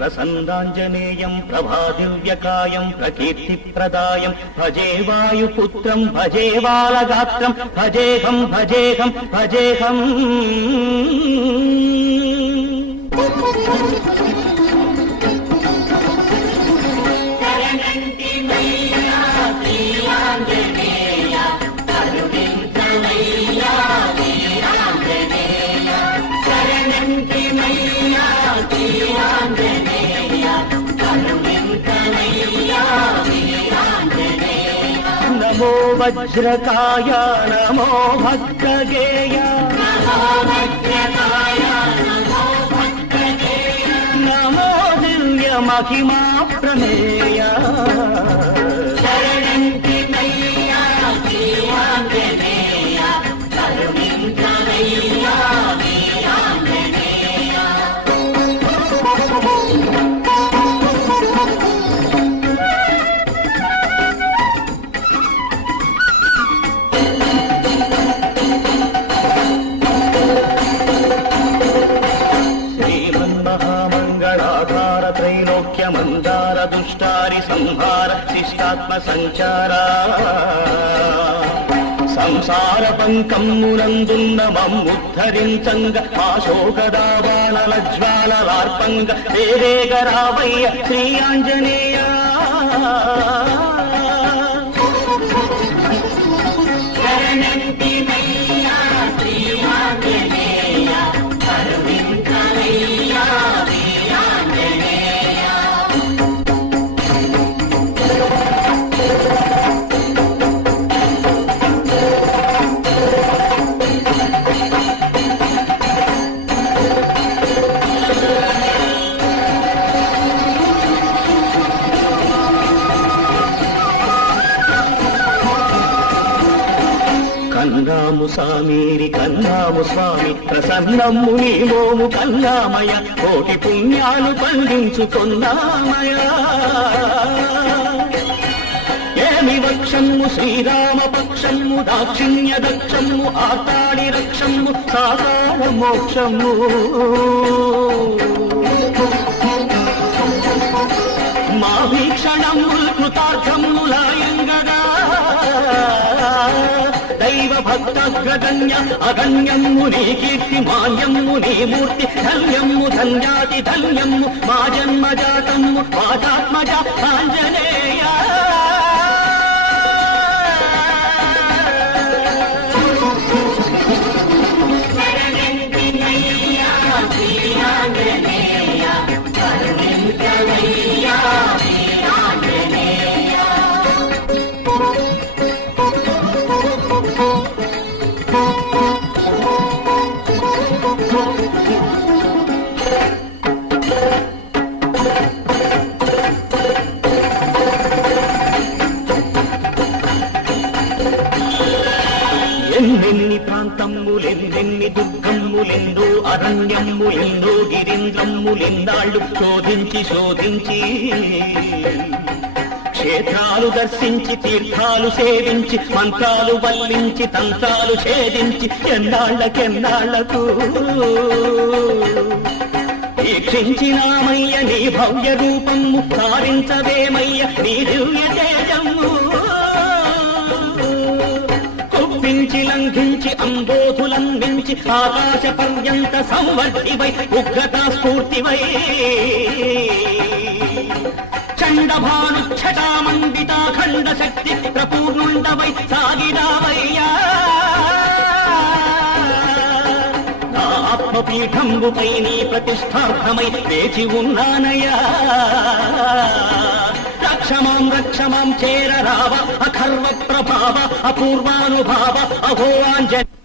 ప్రసన్నాంజనేయం ప్రభాదివ్యకాయం ప్రకీర్తిప్రదాయం భజే వాయుపుత్రం భజే బాలగాత్రం భజేహం భజేహం భజేహం. నమో వజ్రకాయ నమో భక్తగేయ నమో దివ్య మహిమా ప్రమేయ. మందార దుష్టారి సంహార శిష్టాత్మ సంచార సంసార పంకమ్మునందున్న మమ్ముద్ధరించంగ ఆశోకదావానల జ్వాలలార్పంగ వేరేగరావయ్య శ్రీ ఆంజనేయ. కన్నాము సామీరి కన్నాము స్వామి ప్రసన్నమ్ము నీ మోము కన్నామయ కోటి పుణ్యాలు పండించుకున్నామయ. ఏమి వక్షమ్ము శ్రీరామ పక్షమ్ము దాక్షిణ్య దక్షమ్ము ఆతాడి రక్షమ్ము సాకార మోక్షమ్ము. మా వీక్షణమ్ము కృతార్థమ్ములాయంగగా దైవ భక్తగ్రగణ్య అగణ్యమ్ము నీ కీర్తి మాన్యమ్ము నీ మూర్తి ధన్యమ్ము ధన్యాతి ధన్యమ్ము మా జన్మజాతమ్ము వాచాత్మజ ఆంజనేయ. ఎన్నెన్ని ప్రాంతమ్ములెన్నెన్ని దుర్గమ్ములెన్నో అరణ్యమ్ములెన్నో గిరీంద్రమ్ములెన్నాళ్ళు శోధించి శోధించి క్షేత్రాలు దర్శించి తీర్థాలు సేవించి మంత్రాలు వల్లించి తంత్రాలు ఛేదించి ఎన్నాళ్లకెన్నాళ్లకు వీక్షించినామయ్య నీ భవ్య రూపము సారించవేమయ్య నీ దివ్య తేజము. కుప్పించి లంఘించి అంబోధులంఘించి ఆకాశ పర్యంత సంవర్ధివై ఉగ్రతా స్ఫూర్తివై చండభాను ఛటామండితాఖండ శక్తి ప్రపూర్ణుండవై సాగిరావయ్యా. ఆత్మపీఠంబుపై నీ ప్రతిష్టార్థమై వేచి ఉన్నానయ్యా. రక్షమాం రక్షమాం చేరరావ అఖర్వ ప్రభావ అపూర్వానుభావ అహో ఆంజనేయ.